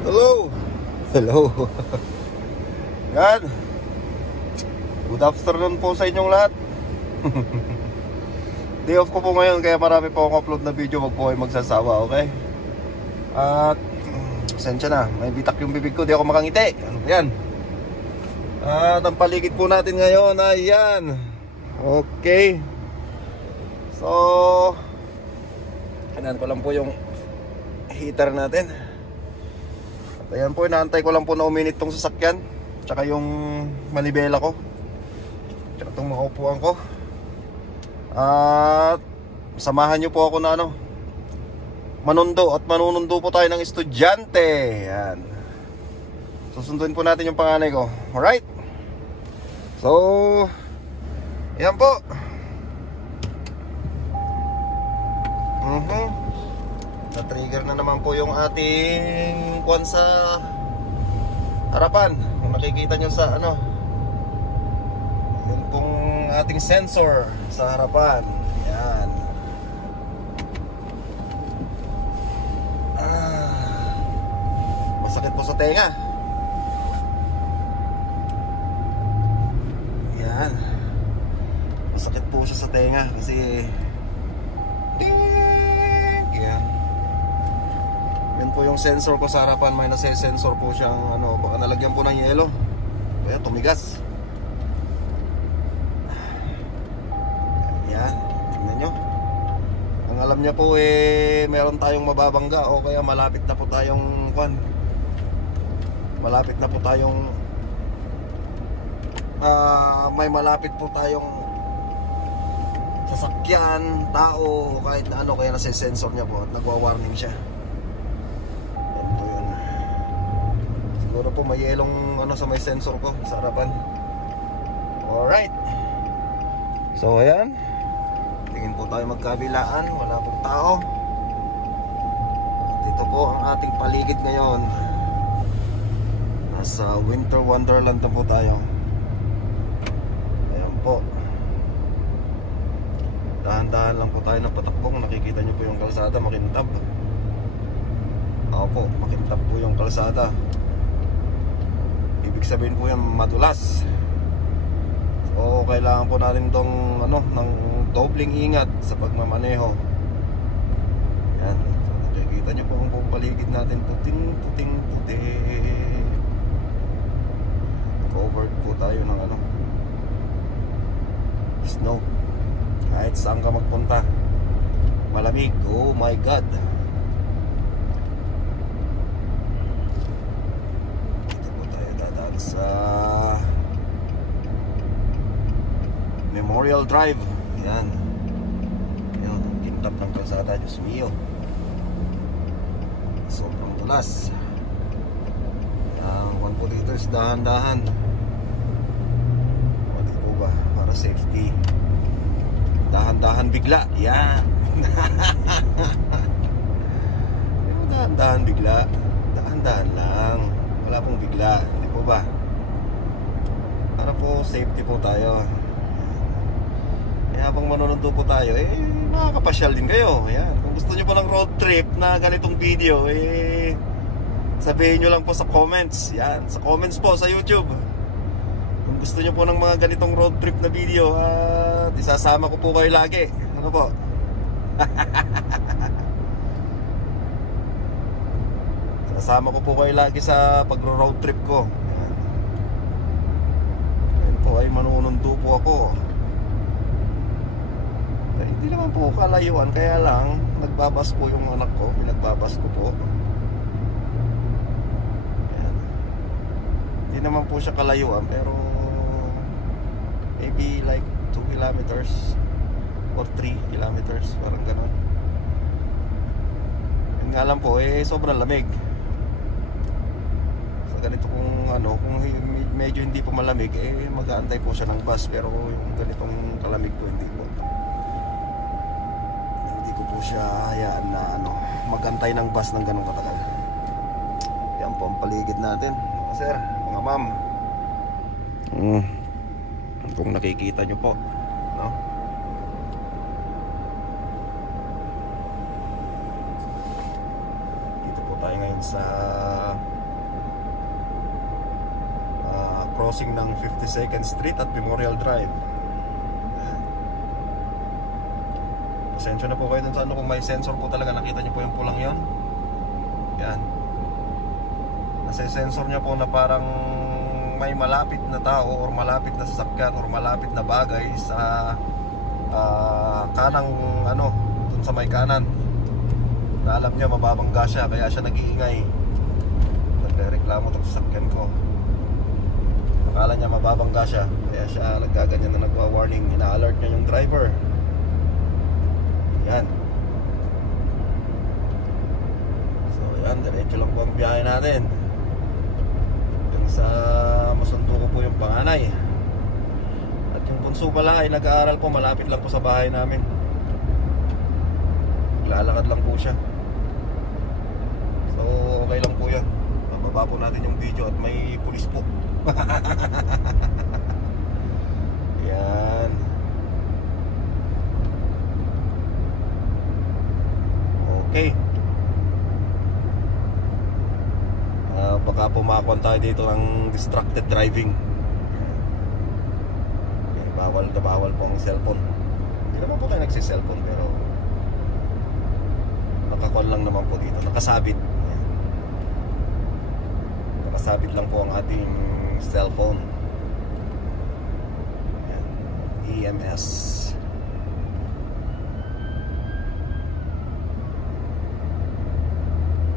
Hello. Hello. Yan. Good afternoon po sa inyong lahat. Day off ko po ngayon, kaya marami po akong upload na video. Wag po kayo magsasawa, okay? At sensya na, may bitak yung bibig ko, di ako makangiti. Ano ba yan? At ang paligid po natin ngayon ay yan. Okay. So anan ko lang po yung heater natin. Ayan po, inaantay ko lang po na uminit tong sasakyan, tsaka yung manibela ko, tsaka itong mga upuan ko. At samahan nyo po ako na manundo at manunundo po tayo ng estudyante. Ayan. Susunduin po natin yung panganay ko. Alright. So ayan po. Na-trigger na naman po yung ating kwan sa harapan. Kung nakikita nyo sa yun pong ating sensor sa harapan. Yan. Masakit po sa tenga. Yan. Masakit po siya sa tenga kasi yan. Yan po yung sensor ko sa harapan. May nase-sensor po siyang baka nalagyan po ng yelo, kaya tumigas. Yan, tingnan nyo. Ang alam niya po meron tayong mababangga o kaya malapit na po tayong may malapit po tayong sasakyan, tao, kahit na kaya nase-sensor niya po at nagwa-warning siya. Siguro po may yelong sa may sensor ko sa harapan. Alright. So ayan, tingin po tayo magkabilaan. Wala pong tao. At ito po ang ating paligid ngayon. Nasa winter wonderland na po tayo. Ayan po. Dahan-dahan lang po tayo ng patakbong. Nakikita nyo po yung kalsada, makintab. Opo, makintab po yung kalsada. Ibig sabihin po yan madulas. So kailangan po natin tong ng dobling ingat sa pagmamaneho. Yan. So nakikita nyo po ang buong paligid natin. Puting puti. Covered po tayo ng snow. Kahit saan ka magpunta, malamig. Oh my God. Sa Memorial Drive. Yan. Yan, ang kintap ng kalsada. Diyos mio, sobrang tulas. Ang 1 po liters, dahan-dahan. Mali po ba? Para safety. Dahan-dahan bigla. Yan. Dahan-dahan bigla. Dahan-dahan lang. Wala pong bigla. Po ba? Para po safety po tayo. Kaya habang manonood po tayo, makakapasyal din kayo. Ayan. Kung gusto nyo po ng road trip na ganitong video, sabihin nyo lang po sa comments. Yan, sa comments po sa YouTube. Kung gusto nyo po ng mga ganitong road trip na video, isasama ko po kayo lagi. Ano po? Kasama ko po kayo lagi sa pagro-road trip ko. Ayan po, ay manunundo po ako. Hindi naman po kalayuan, kaya lang nagbabas po yung anak ko. Pinagbabas ko po. Ayan. Hindi naman po siya kalayuan, pero maybe like 2 kilometers or 3 kilometers, parang ganun. Yun nga lang po, sobrang lamig. Ganito kung kung medyo hindi po malamig, mag-aantay po siya ng bus. Pero yung ganitong kalamig po, hindi ko po siya hayaan na mag-antay ng bus ng ganong katagal. Yan po ang paligid natin, mga sir, mga ma'am. Kung nakikita nyo po, dito po tayo ngayon sa crossing ng 52nd Street at Memorial Drive. Pasensya na po kayo dun sa ano, kung may sensor po talaga. Nakita nyo po yung pulang yon. Yan. Kasi sensor niya po na parang may malapit na tao or malapit na sasakyan or malapit na bagay sa kanang ano, dun sa may kanan, na alam niya mababangga siya, kaya siya nag-iingay. Nagreklamo tong sasakyan ko. Akala niya mababangga siya, kaya siya nagkaganyan na nagwa-warning. Ina-alert niya yung driver. Yan. So yan, diretso lang po ang biyahe natin hanggang sa masundo ko po yung panganay. At yung bunso pa lang ay nag-aaral po, malapit lang po sa bahay namin. Lalakad lang po siya. So okay lang po yan. Bababa po natin yung video at may pulis po. Yan. Okay. Baka pumakon tayo dito ng distracted driving. Okay, bawal na bawal po ang cellphone. Hindi naman po tayo nagsi-cellphone, pero nakakon lang naman po dito. Nakasabit. Nakasabit lang po ang ating cellphone. EMS.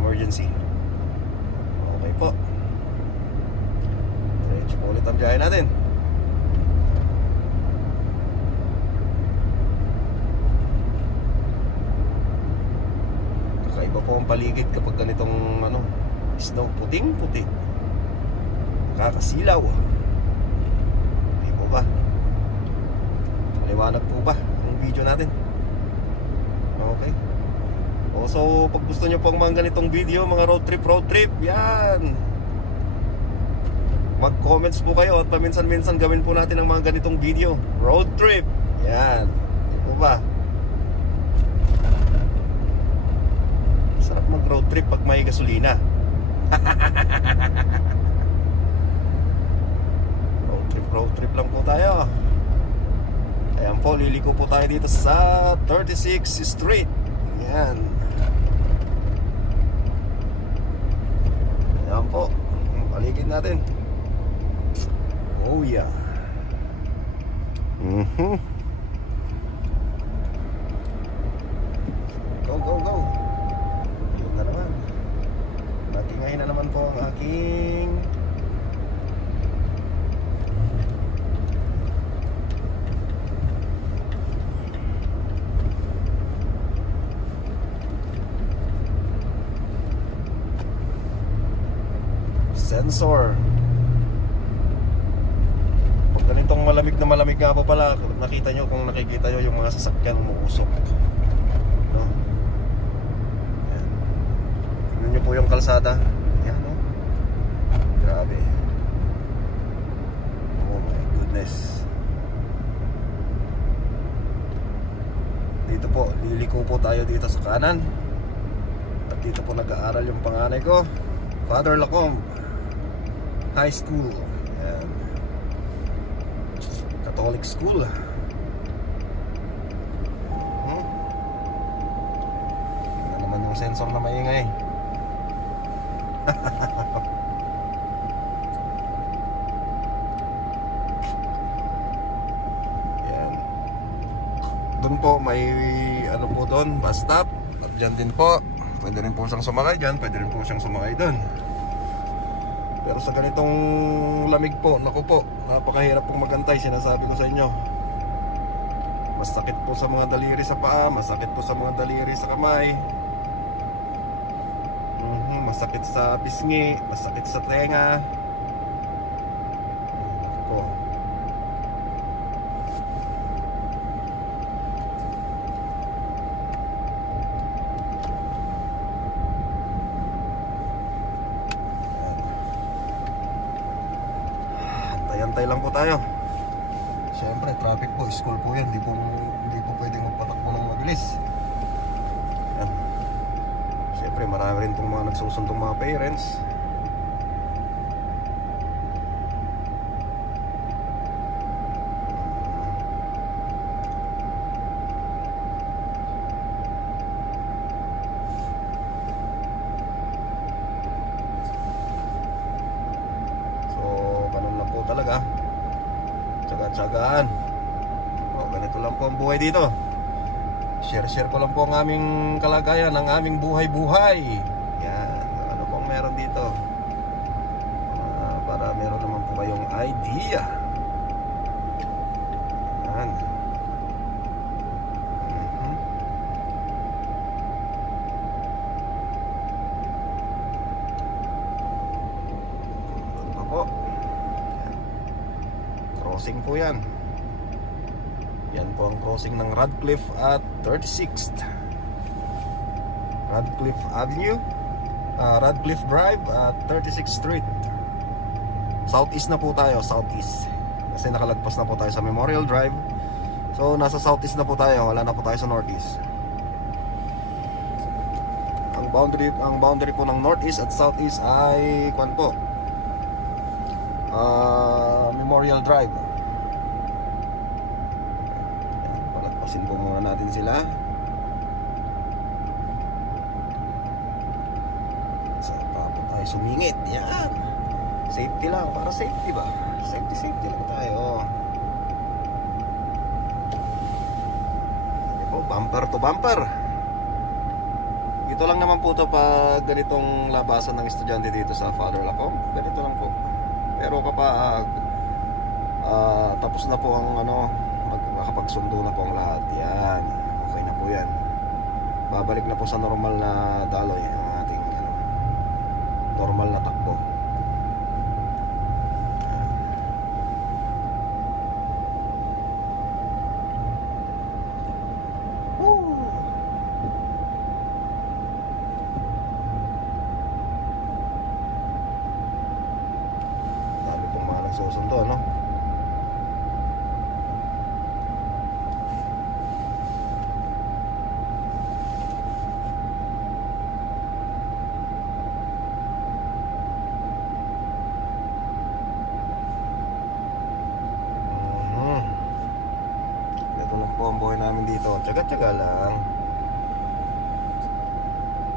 Emergency. Okay po. Diretso po ulit ang biyahe natin. Kakaiba po ang paligid kapag ganitong ano, snow, puting-puti. Nakakasilaw. Hindi po ba? Maliwanag po ba ang video natin? Okay. So pag gusto nyo pong mga ganitong video, mga road trip, yan, mag-comments po kayo at paminsan-minsan gawin po natin ang mga ganitong video. Road trip, yan. Di po ba? Sarap mag road trip pag may gasolina. Road trip lang po tayo. Ayan po, liliko po tayo dito sa 36th Street. Yan. Ayan po, paligid natin. Oh yeah. Go, go, go. Yun na naman. Natingayin na naman po ang aking sensor. Pag ganitong malamig nga po pala, nakita nyo, kung nakikita nyo yung mga sasakyan umuusok, no? Ayan. Tignan nyo po yung kalsada. Ayan, no? Grabe. Oh my goodness. Dito po, liliko po tayo dito sa kanan. At dito po nag-aaral yung panganay ko, Father Lacombe High School. Ayan. Catholic school. Ano naman yung sensor na maingay. Ayan. Doon po may ano po doon, bus stop. At dyan din po, pwede rin po siyang sumakay dyan, pwede rin po siyang sumakay doon. Pero sa ganitong lamig po, naku po, napakahirap pong magantay, sinasabi ko sa inyo. Masakit po sa mga daliri sa paa, masakit po sa mga daliri sa kamay, masakit sa pisngi, masakit sa tenga. Naku po. Antay lang po tayo. Siyempre, traffic po, school po yan. Hindi po pwedeng magpatakbo ng mabilis. Yan. Siyempre, marami rin pong mga nagsusuntong mga parents. tsagaan. Ganito lang po ang buhay dito. Share ko lang po ang aming kalagayan, ang aming buhay-buhay. Yan, ano pong meron dito, para meron naman po kayong idea. Yan. Ito po. Crossing po yan. Yan po ang crossing ng Radcliffe at 36th Radcliffe Avenue, Radcliffe Drive at 36th Street. Southeast na po tayo, southeast. Kasi nakalagpas na po tayo sa Memorial Drive. So nasa southeast na po tayo, wala na po tayo sa northeast. Ang boundary po ng northeast at southeast ay kwan po, Memorial Drive. Palagpasin po muna natin sila. Saan pa po tayo sumingit? Yan, safety lang, para safety ba? Safety lang tayo. Okay po, bumper to bumper. Ito lang naman po to pag ganitong labasan ng estudyante dito sa Father Lacombe. Ganito lang po. Pero kapag tapos na po ang makapagsundo na po ang lahat, yan, okay na po yan. Babalik na po sa normal na daloy ang ating normal na takbo. Dami pong mga nagsusundo, no? Ito lang po ang buhay namin dito. Tsaga-tsaga lang.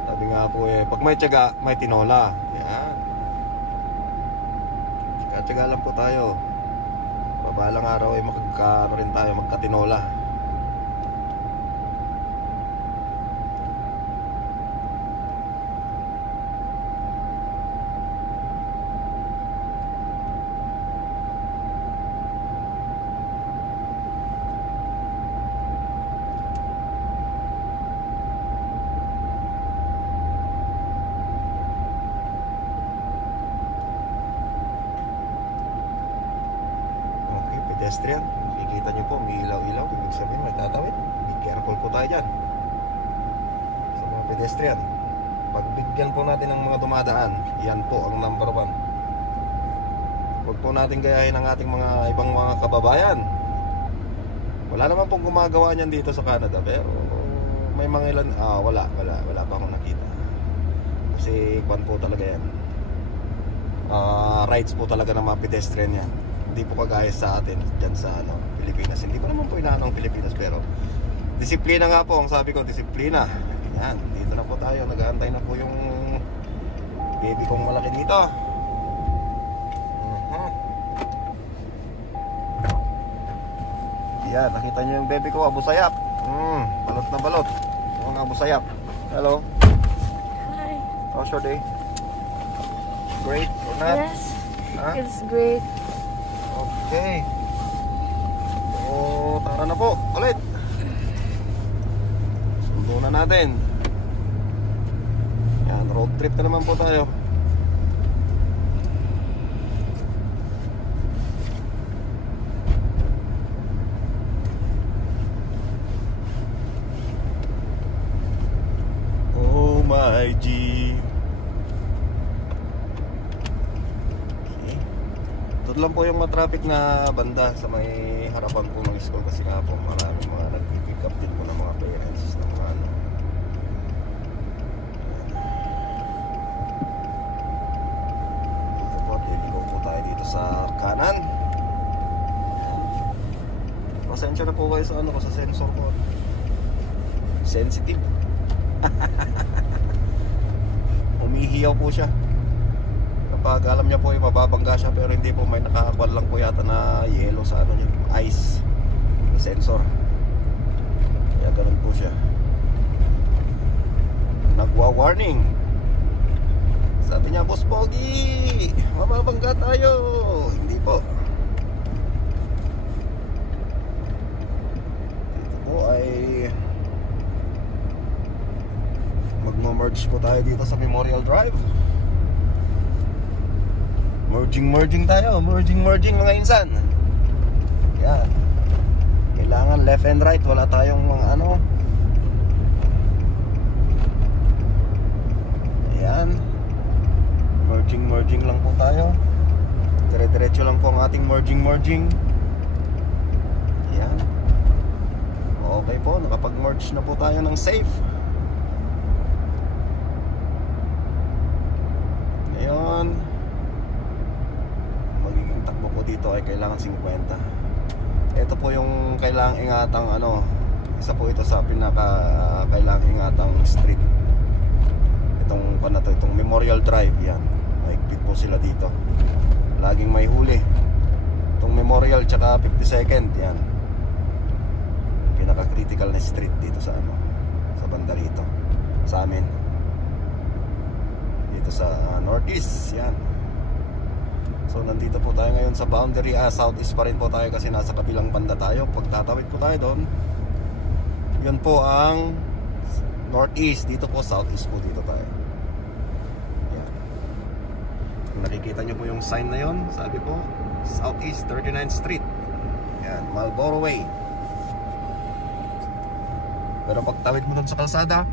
Sabi nga po pag may tsaga, may tinola. Yan. Tsaga-tsaga lang po tayo. Babalang araw ay magkakaroon rin tayo, magkatinola. Pedestrian, makikita nyo po may ilaw-ilaw, ibig sabihin may tatawid. Be careful po tayo dyan sa mga pedestrian. Pagbigyan po natin ng mga dumadaan, yan po ang number 1. Huwag po natin gayahin ang ating mga ibang mga kababayan. Wala naman pong gumagawa niyan dito sa Canada, pero may mga ilan, wala pa akong nakita. Kasi kwan po talaga yan, rights po talaga ng mga pedestrian yan. Hindi po kagaya sa atin dyan sa Pilipinas. Hindi ko naman po inaano ang Pilipinas, pero disiplina nga po ang sabi ko, disiplina. Yan, dito na po tayo, nag-aantay na po yung baby kong malaki dito. Yan, nakita nyo yung baby ko, Abu Sayyaf. Balot na balot. Yung Abu Sayyaf. Hello. Hi. How's your day? Great or not? Yes, it's great. Okay. So, tara na po ulit. Sundo na natin. Yan, road trip na naman po tayo. Oh my G. Ito lang po yung matraffic na banda sa may harapan po ng school, kasi nga po maraming mga nag-pick up din po ng mga parents ng mga Ito po, diligaw po tayo dito sa kanan. Pasensya na po kayo sa sa sensor ko. Sensitive. Umihiyaw po siya pag alam niya po ay mababangga siya, pero hindi po, may nakakwal lang po yata na yellow sa ano niya, ice sensor, kaya ganun po siya, nagwa-warning. Sabi niya, Boss Pogi, mababangga tayo. Hindi po. Dito po ay magmo-merge po tayo dito sa Memorial Drive. Merging tayo. Merging mga insan. Yan. Kailangan left and right. Wala tayong mga ano. Ayan. Merging lang po tayo. Dire-diretso lang po ang ating merging. Ayan. Okay po. Nakapag-merge na po tayo ng safe. Ngayon, magiging takbo po dito ay kailangan 50. Ito po yung kailangang ingatang ano, isa po ito sa pinaka kailangang ingatang street. Itong na to, itong Memorial Drive, yan. Mahigpit po sila dito. Laging may huli. Itong Memorial tsaka 52nd, yan. Pinaka-critical na street dito sa ano, sa banda rito. Sa amin. Dito sa Northeast, yan. So nandito po tayo ngayon sa boundary, Southeast pa rin po tayo kasi nasa kabilang banda tayo. Pag tatawid po tayo doon, yun po ang Northeast. Dito po Southeast po dito tayo. Yan. Kung nakikita nyo po yung sign na yun, sabi po Southeast 39th Street. Yan, Marlboro Way. Pero pag tawid mo doon sa kalsada,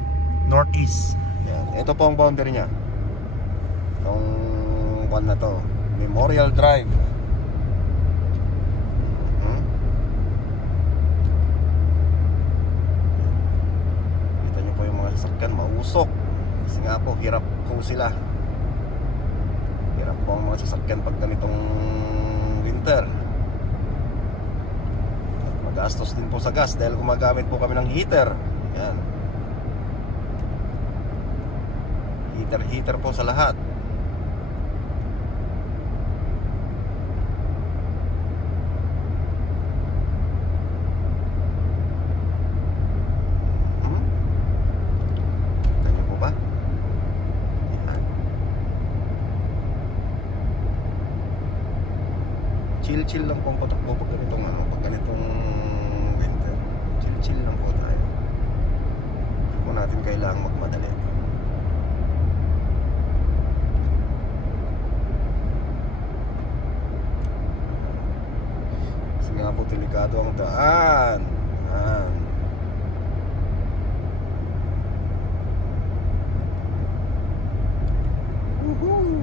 Northeast. Yan. Ito po ang boundary nya. Itong one na to, Memorial Drive. Kita nyo po yung mga sasakyan, mausok. Kasi nga po, hirap po sila. Hirap po ang mga sasakyan pag ganitong winter. At magastos din po sa gas dahil gumagamit po kami ng heater. Yan. Heater po sa lahat. Chill lang po ang patakbo pag ganitong ano, pag ganitong winter. Chill lang po tayo. Hindi po natin kailangang magmadali. Kasi nga po delikado ang daan. Yan. Woohoo!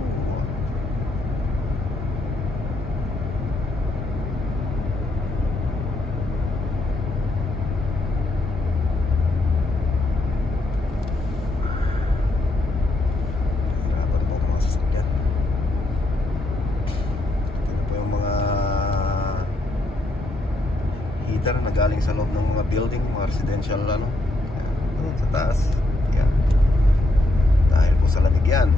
Na galing sa loob ng mga building, mga residential ano, doon sa taas. Yan. Dahil po sa lamig yan.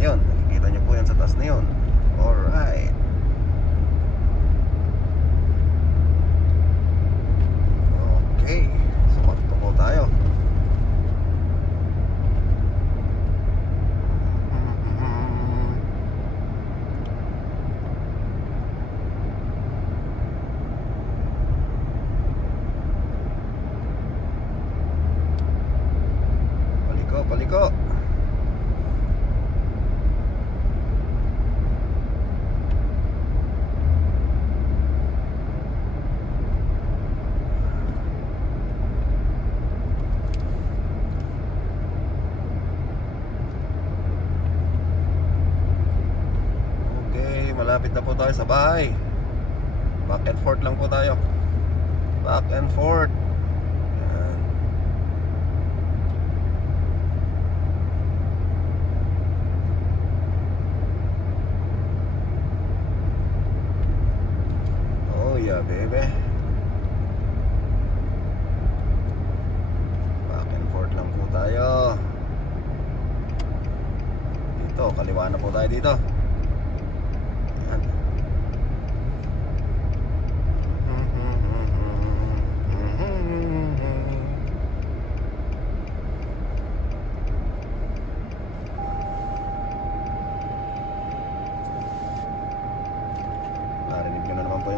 Ngayon, nakikita nyo po yan sa taas na yun. Alright. Okay, sumakto po tayo. Paliko. Okay, malapit na po tayo sa bahay. Back and forth lang po tayo. Back and forth. Yeah, baby. Back and forth lang po tayo. Dito, kaliwa na po tayo dito.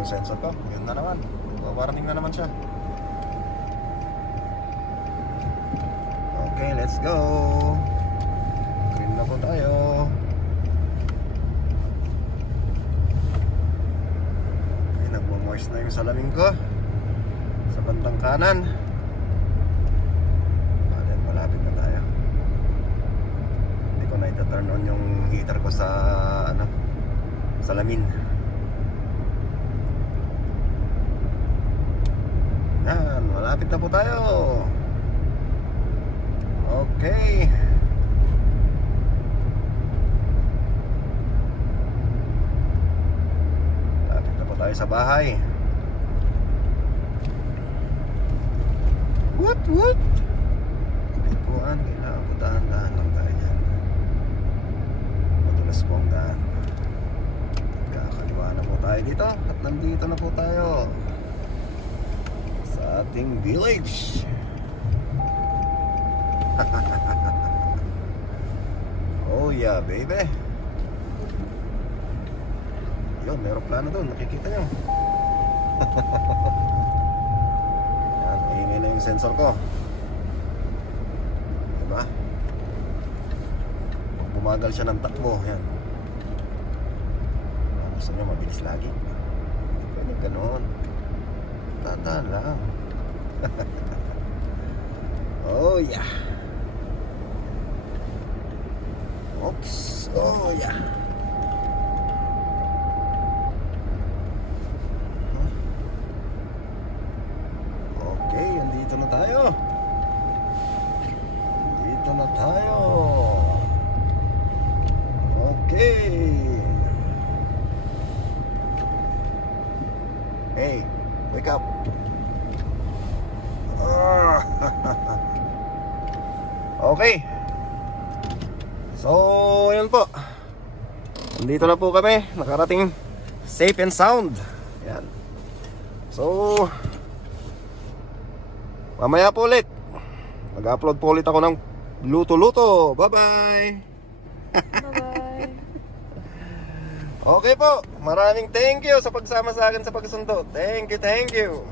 yung sensor ko. Yun na naman. Warning na naman siya. Okay, let's go. Green na po tayo. Okay, nagmo-moist na yung salamin ko sa bandang kanan. Malapit na tayo. Hindi ko na ita-turn on yung heater ko sa salamin. Yan, malapit na po tayo. Okay. Malapit na po tayo sa bahay. What? Kailangan po dahan-dahan lang tayo dyan. Madulas po ang daan. Kakaliwa na po tayo dito. At nandito na po tayo sa ating village. Oh yeah, baby. Yun, meron plano doon. Nakikita nyo. Yan, maingay na yung sensor ko. Diba? Pag bumagal siya ng takbo, yan. Gusto nyo mabilis lagi. Hindi pwede ganoon. Tandaan lang. Oh yeah. Oops. Oh yeah. Okay, andito na tayo. Dito na tayo. Okay. Hey, wake up. Okay. So, yun po. Nandito na po kami. Nakarating safe and sound. Yan. So, mamaya po ulit. Mag-upload po ulit ako ng luto-luto. Bye-bye. Bye-bye. Okay po. Maraming thank you sa pagsama sa akin sa pagsundo. Thank you.